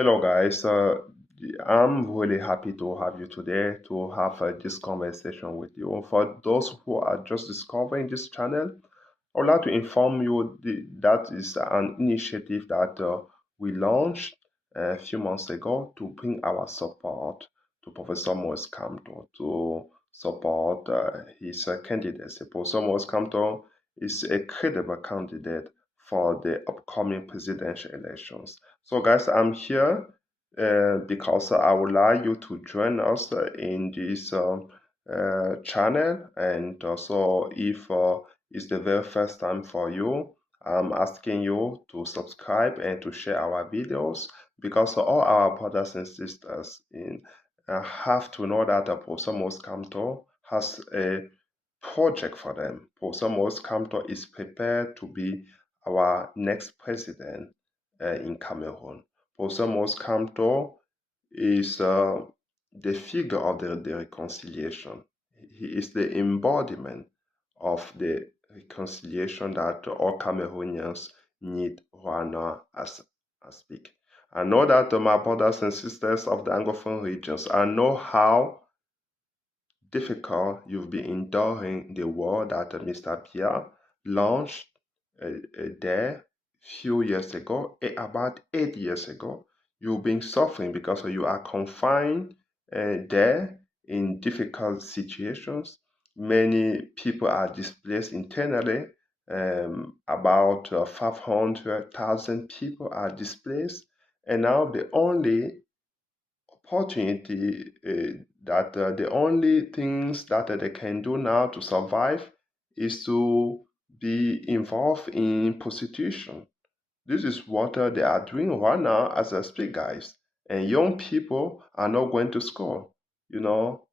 Hello, guys. I'm really happy to have you today to have this conversation with you. For those who are just discovering this channel, I would like to inform you that is an initiative that we launched a few months ago to bring our support to Professor Maurice Kamto to support his candidacy. Professor Maurice Kamto is a credible candidate for the upcoming presidential elections. So, guys, I'm here because I would like you to join us in this channel. And also, if it's the very first time for you, I'm asking you to subscribe and to share our videos because all our brothers and sisters in have to know that Professor Mos Kamto has a project for them. Professor Mos Kamto is prepared to be our next president in Cameroon. Professor Mos Kamto is the figure of the reconciliation. He is the embodiment of the reconciliation that all Cameroonians need right now as speak. I know that my brothers and sisters of the Anglophone regions, I know how difficult you've been enduring the war that Mr. Pierre launched there few years ago, about 8 years ago. You've been suffering because you are confined there in difficult situations. Many people are displaced internally. About 500,000 people are displaced. And now the only opportunity that the only things that they can do now to survive is to be involved in prostitution. This is what they are doing right now as I speak, guys. And young people are not going to school. You know,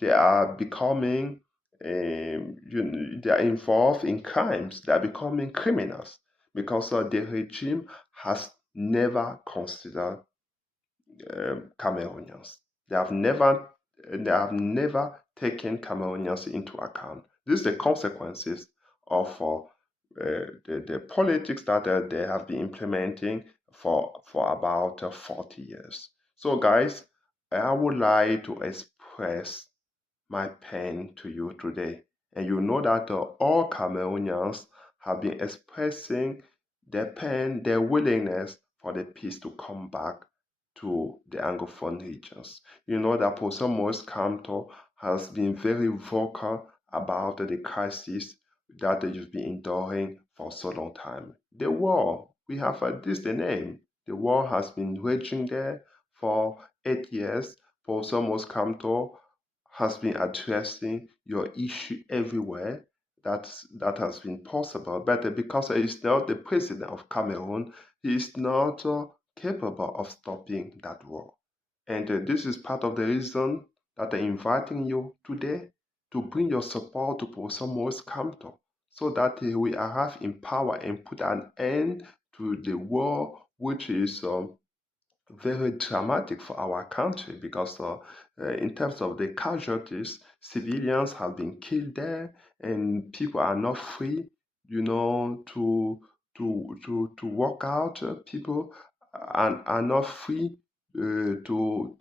they are becoming, they are involved in crimes. They are becoming criminals because the regime has never considered Cameroonians. They have never they have never taken Cameroonians into account. This is the consequences of the politics that they have been implementing for about 40 years. So, guys, I would like to express my pain to you today. And you know that all Cameroonians have been expressing their pain, their willingness for the peace to come back to the Anglophone regions. You know that Professor Maurice Kamto has been very vocal about the crisis that you've been enduring for so long time. The war, we have this the name. The war has been raging there for 8 years. Professor Maurice Kamto has been addressing your issue everywhere that has been possible. But because he is not the president of Cameroon, he is not capable of stopping that war. And this is part of the reason that I'm inviting you today to bring your support to Professor Maurice Kamto so that we arrive in power and put an end to the war, which is very dramatic for our country because in terms of the casualties, civilians have been killed there and people are not free, to walk out. People are not free to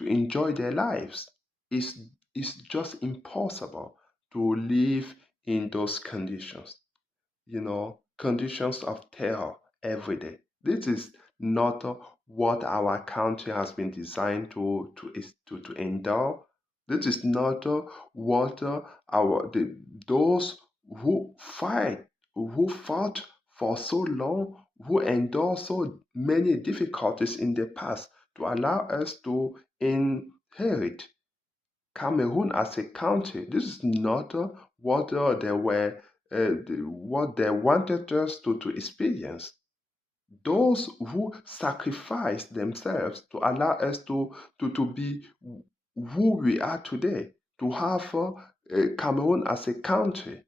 enjoy their lives. It's, it's just impossible to live in those conditions, conditions of terror every day. This is not what our country has been designed to endure. This is not what those who fought for so long, who endured so many difficulties in the past to allow us to inherit Cameroon as a country. This is not what what they wanted us to experience. Those who sacrificed themselves to allow us to be who we are today, to have Cameroon as a country.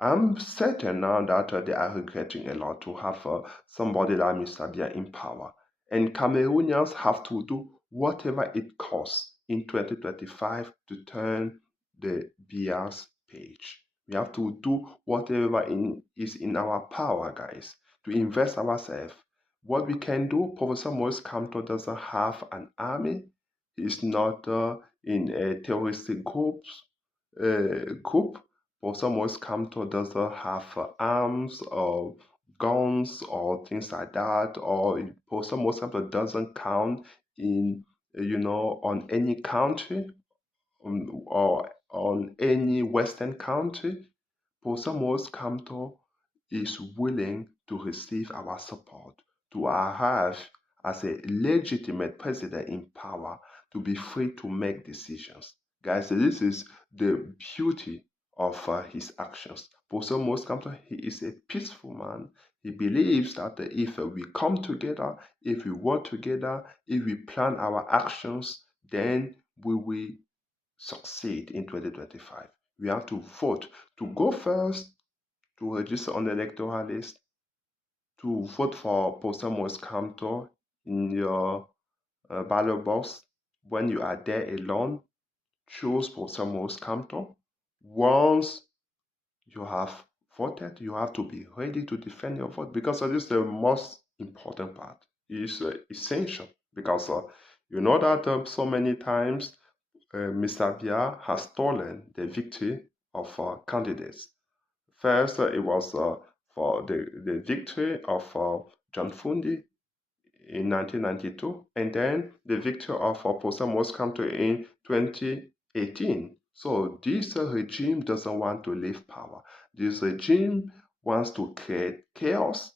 I'm certain now that they are regretting a lot to have somebody like Mr. Bia in power. And Cameroonians have to do whatever it costs in 2025 to turn the Bia's page. We have to do whatever is in our power, guys, to invest ourselves, what we can do. Professor Maurice Kamto doesn't have an army. He's not in a terroristic group. Professor Maurice Kamto doesn't have arms or guns or things like that. Or Professor Maurice Kamto doesn't count in, on any country, or on any Western country. Posamos Kamto is willing to receive our support, to arrive as a legitimate president in power, to be free to make decisions. Guys, this is the beauty of his actions. Posamos Kamto, he is a peaceful man. He believes that if we come together, if we work together, if we plan our actions, then we will succeed in 2025. We have to vote, to go first, to register on the electoral list, to vote for Poster Moise Kamto in your ballot box. When you are there alone, choose Poster Moise Kamto. Once you have voted, you have to be ready to defend your vote, because this is the most important part. It's essential, because you know that so many times Mr. Biya has stolen the victory of candidates. First, it was for the victory of John Fundi in 1992, and then the victory of Professor Maurice Kamto in 2018. So this regime doesn't want to leave power. This regime wants to create chaos,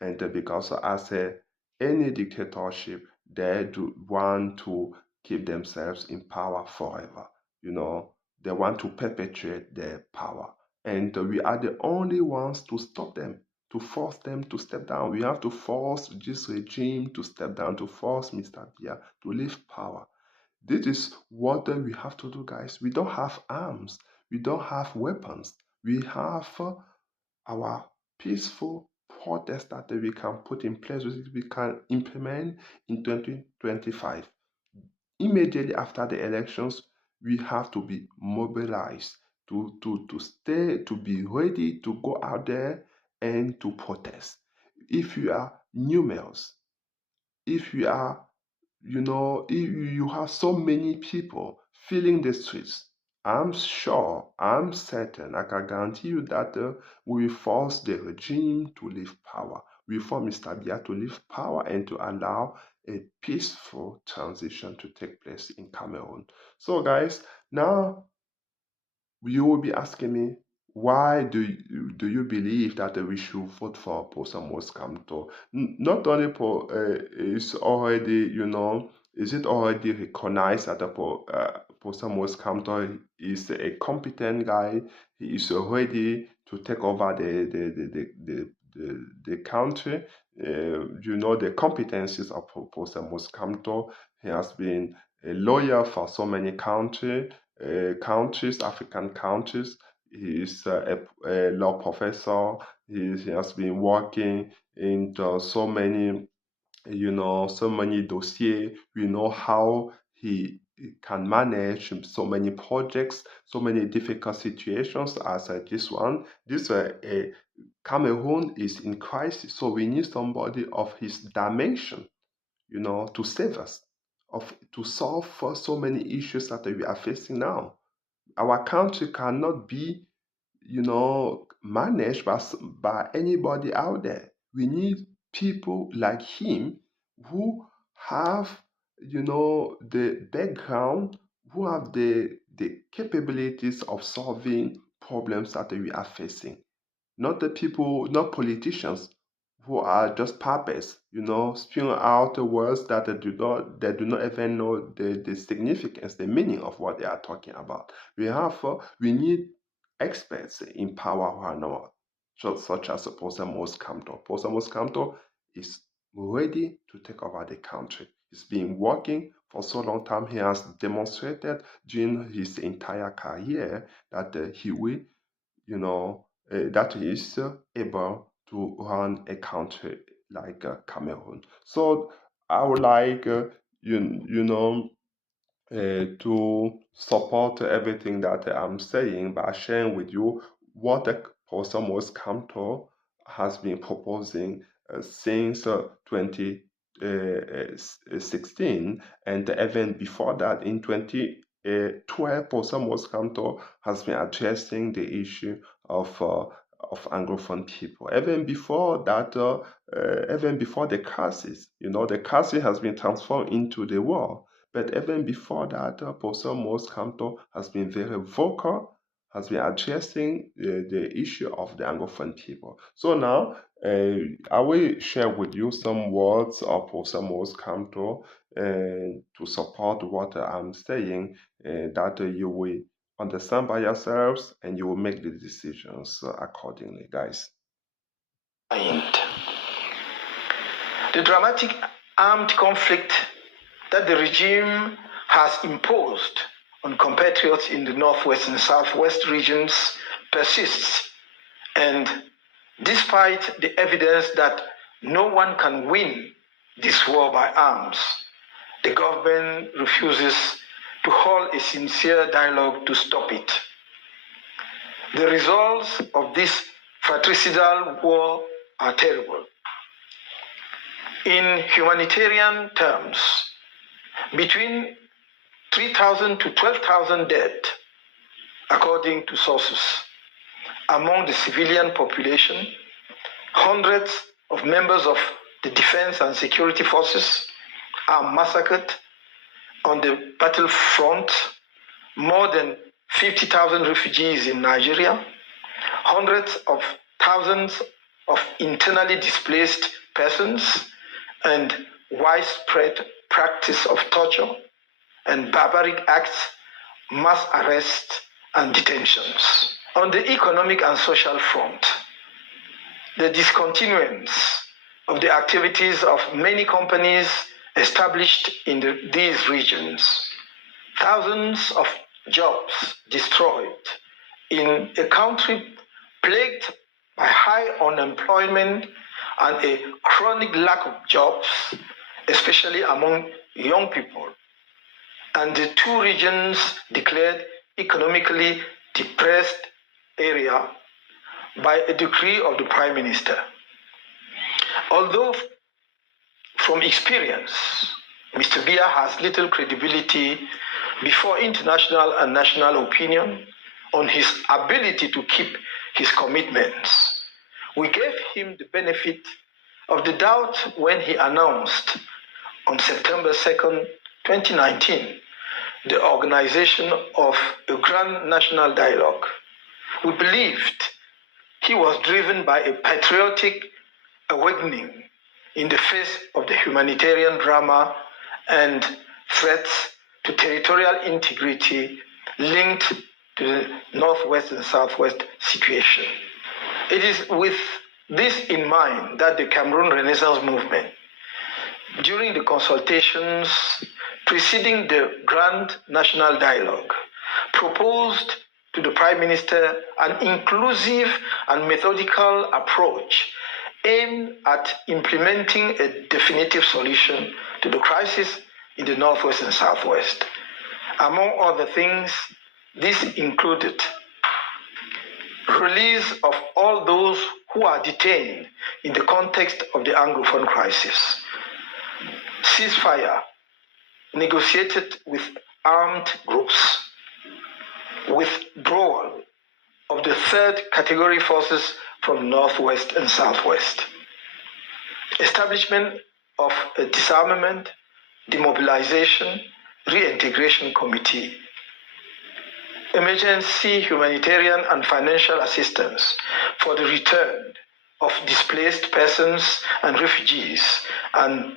and because as any dictatorship, they do want to keep themselves in power forever. They want to perpetuate their power, and we are the only ones to stop them, to force them to step down. We have to force this regime to step down, to force Mr. Biya to leave power. This is what we have to do, guys. We don't have arms, we don't have weapons. We have our peaceful protest that we can put in place, which we can implement in 2025. Immediately after the elections, we have to be mobilized to stay, to be ready to go out there and to protest. If you are numerous, if you are, if you have so many people filling the streets, I'm sure, I'm certain, I can guarantee you that we will force the regime to leave power. We force Mr. Biya to leave power and to allow a peaceful transition to take place in Cameroon. So, guys, now you will be asking me, why do you believe that we should vote for Posamos Kamto? Not only is already, is it already recognized that Posamos Kamto is a competent guy? He is ready to take over the country. The competencies of Posamos Kamto. He has been a lawyer for so many countries, African countries. He is a law professor. He has been working in so many dossiers. We know how he can manage so many projects, so many difficult situations as this one. This Cameroon is in crisis, so we need somebody of his dimension, to save us, to solve for so many issues that we are facing now. Our country cannot be, managed by anybody out there. We need people like him who have, the background, who have the capabilities of solving problems that we are facing. Not the people, not politicians who are just puppets, spewing out words that they do not even know the significance, the meaning of what they are talking about. We need experts in power who are not such as Posa Kamto. Posa Kamto is ready to take over the country. He's been working for so long time. He has demonstrated during his entire career that he will, that is able to run a country like Cameroon. So I would like to support everything that I'm saying by sharing with you what the Professor Maurice Kamto has been proposing since 2016, and even before that, in 2012, Professor Maurice Kamto has been addressing the issue of Anglophone people. Even before that, even before the crisis, the crisis has been transformed into the war. But even before that, Professor Maurice Kamto has been very vocal, has been addressing the issue of the Anglophone people. So now, I will share with you some words of Professor Maurice Kamto to support what I'm saying, that you will understand by yourselves and you will make the decisions accordingly, guys. The dramatic armed conflict that the regime has imposed on compatriots in the Northwest and Southwest regions persists, and despite the evidence that no one can win this war by arms, the government refuses to hold a sincere dialogue to stop it. The results of this fratricidal war are terrible. In humanitarian terms, between 3,000 to 12,000 dead, according to sources. Among the civilian population, hundreds of members of the defense and security forces are massacred on the battlefront, more than 50,000 refugees in Nigeria, hundreds of thousands of internally displaced persons, and widespread practice of torture and barbaric acts, mass arrests, and detentions. On the economic and social front, the discontinuance of the activities of many companies established in these regions, thousands of jobs destroyed in a country plagued by high unemployment and a chronic lack of jobs, especially among young people, and the two regions declared economically depressed area by a decree of the Prime Minister. Although from experience, Mr. Biya has little credibility before international and national opinion on his ability to keep his commitments, we gave him the benefit of the doubt when he announced on September 2nd, 2019, the organization of a grand national dialogue. We believed he was driven by a patriotic awakening in the face of the humanitarian drama and threats to territorial integrity linked to the Northwest and Southwest situation. It is with this in mind that the Cameroon Renaissance Movement, during the consultations preceding the Grand National Dialogue, proposed to the Prime Minister an inclusive and methodical approach aimed at implementing a definitive solution to the crisis in the Northwest and Southwest. Among other things, this included release of all those who are detained in the context of the Anglophone crisis, ceasefire negotiated with armed groups, withdrawal of the third category forces from Northwest and Southwest, establishment of a disarmament, demobilization, reintegration committee, emergency humanitarian and financial assistance for the return of displaced persons and refugees and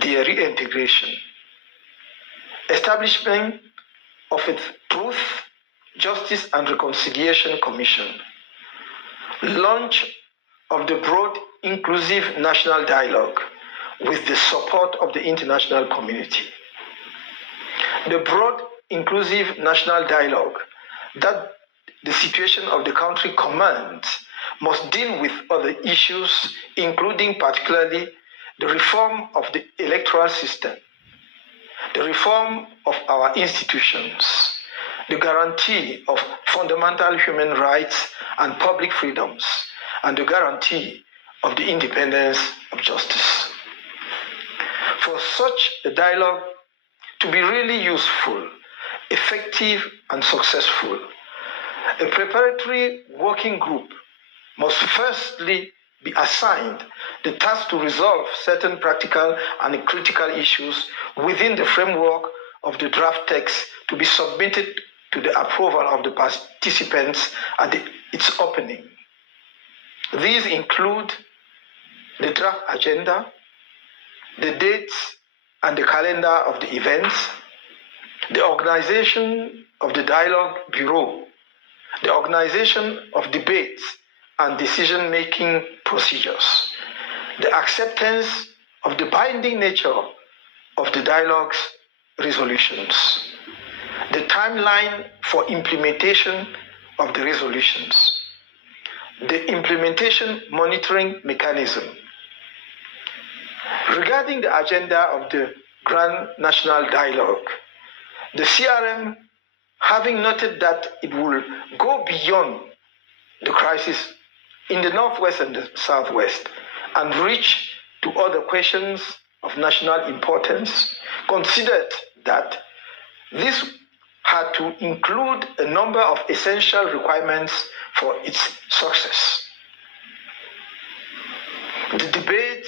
their reintegration, establishment of a Truth, Justice and Reconciliation Commission, launch of the broad inclusive national dialogue with the support of the international community. The broad inclusive national dialogue that the situation of the country commands must deal with other issues, including particularly the reform of the electoral system, the reform of our institutions, the guarantee of fundamental human rights and public freedoms, and the guarantee of the independence of justice. For such a dialogue to be really useful, effective, and successful, a preparatory working group must firstly be assigned the task to resolve certain practical and critical issues within the framework of the draft text to be submitted to the approval of the participants at its opening. These include the draft agenda, the dates and the calendar of the events, the organization of the dialogue bureau, the organization of debates and decision-making procedures, the acceptance of the binding nature of the dialogue's resolutions, the timeline for implementation of the resolutions, the implementation monitoring mechanism. Regarding the agenda of the Grand National Dialogue, the CRM, having noted that it will go beyond the crisis in the Northwest and the Southwest and reach to other questions of national importance, considered that this had to include a number of essential requirements for its success. The debate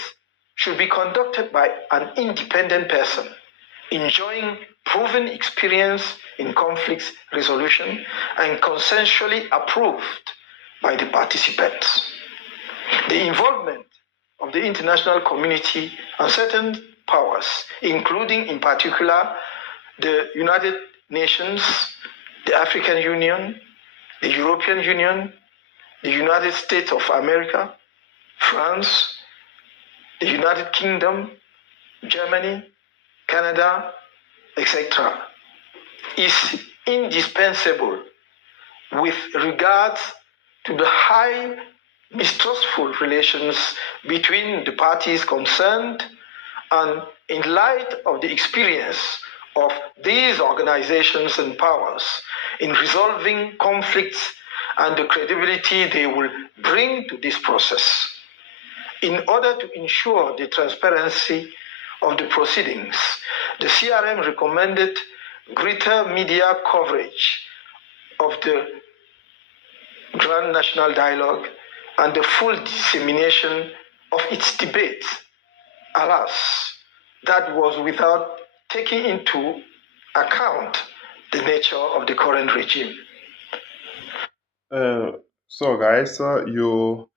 should be conducted by an independent person enjoying proven experience in conflict resolution and consensually approved by the participants. The involvement of the international community and certain powers, including in particular the United Nations, the African Union, the European Union, the United States of America, France, the United Kingdom, Germany, Canada, etc., is indispensable with regards to the high mistrustful relations between the parties concerned, and in light of the experience of these organizations and powers in resolving conflicts and the credibility they will bring to this process. In order to ensure the transparency of the proceedings, the CRM recommended greater media coverage of the Grand National Dialogue and the full dissemination of its debates. Alas, that was without taking into account the nature of the current regime. Uh, so, guys, you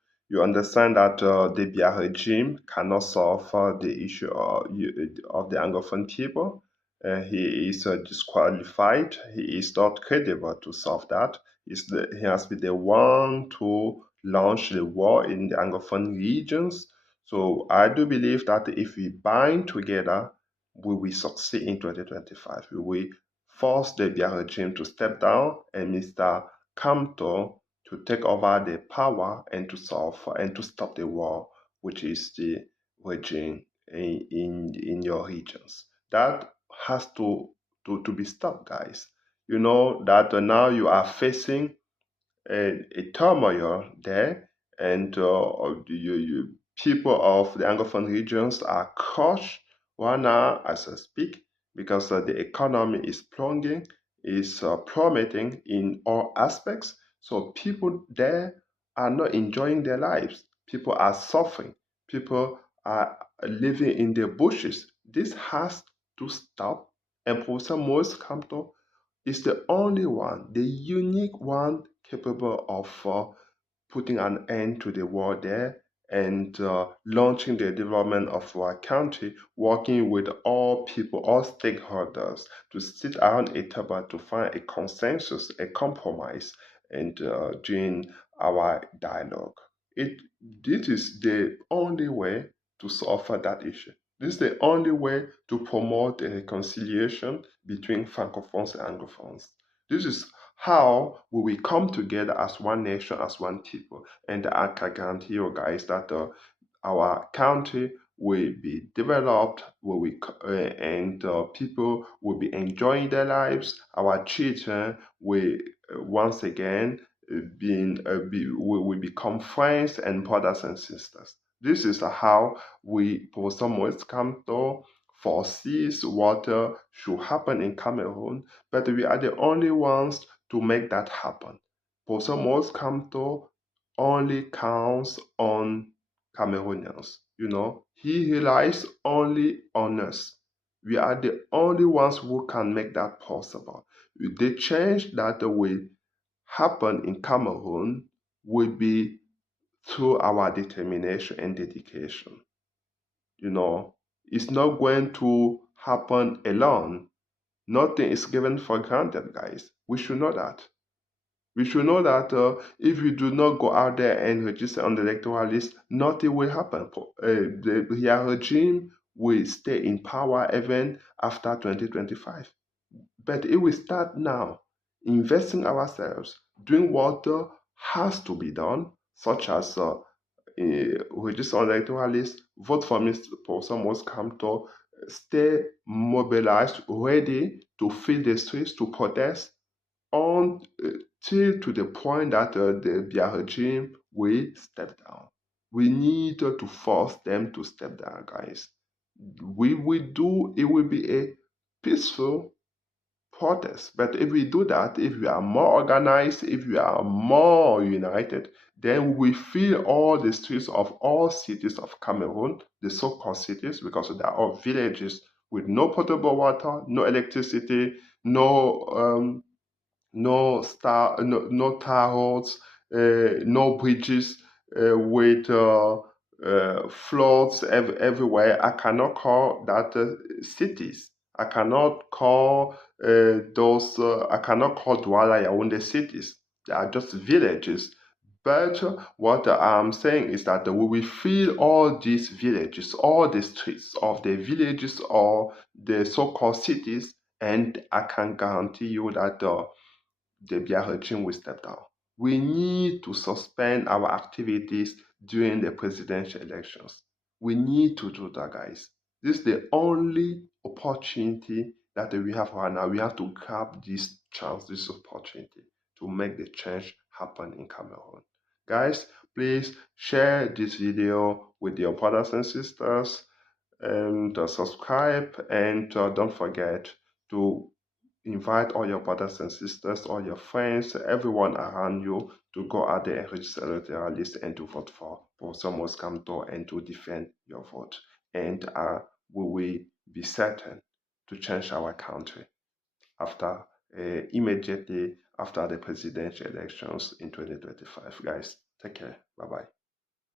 understand that the Biya regime cannot solve the issue of the Anglophone people. He is disqualified. He is not credible to solve that. He has to be the one to launch the war in the Anglophone regions. So I do believe that if we bind together, we will succeed in 2025. We will force the Biya regime to step down, and Mr. Kamto to take over the power and to solve and to stop the war, which is the raging in your regions. That has to be stopped, guys. You know that now you are facing a turmoil there, and people of the Anglophone regions are crushed right now as I speak because the economy is plunging, is plummeting in all aspects. So people there are not enjoying their lives. People are suffering. People are living in the bushes. This has to stop. And Professor Maurice Kamto is the only one, the unique one capable of putting an end to the war there and launching the development of our country, working with all people, all stakeholders to sit around a table to find a consensus, a compromise, and during our dialogue. It this is the only way to solve that issue. This is the only way to promote a reconciliation between Francophones and Anglophones. This is how we will come together as one nation, as one people. And I can guarantee you guys that our country will be developed, and people will be enjoying their lives. Our children will once again will become friends and brothers and sisters. This is how Professor Maurice Kamto foresees what should happen in Cameroon, but we are the only ones to make that happen. Professor Maurice Kamto only counts on Cameroonians. He relies only on us. We are the only ones who can make that possible. The change that will happen in Cameroon will be through our determination and dedication. It's not going to happen alone. Nothing is given for granted, guys. We should know that. We should know that if you do not go out there and register on the electoral list, nothing will happen. The regime will stay in power even after 2025. But it will start now, investing ourselves, doing what has to be done, such as register on the electoral list, vote for Mr. Professor Maurice Kamto, stay mobilized, ready to fill the streets, to protest, until to the point that the Biya regime will step down. We need to force them to step down, guys. It will be a peaceful protest. But if we do that, if we are more organized, if we are more united, then we fill all the streets of all cities of Cameroon, the so-called cities, because they are all villages with no potable water, no electricity, no tar roads, no bridges, with floods everywhere. I cannot call that cities. I cannot call I cannot call Douala Yaoundé cities. They are just villages. But what I'm saying is that we will fill all these villages, all the streets of the villages or the so-called cities, and I can guarantee you that the Biya regime will step down. We need to suspend our activities during the presidential elections. We need to do that, guys. This is the only opportunity that we have right now. We have to grab this chance, this opportunity to make the change happen in Cameroon. Guys, please share this video with your brothers and sisters, and subscribe, and don't forget to invite all your brothers and sisters, all your friends, everyone around you to go out there and register electoral list and to vote for Maurice Kamto and to defend your vote. And we will be certain to change our country after immediately after the presidential elections in 2025. Guys, take care. Bye bye.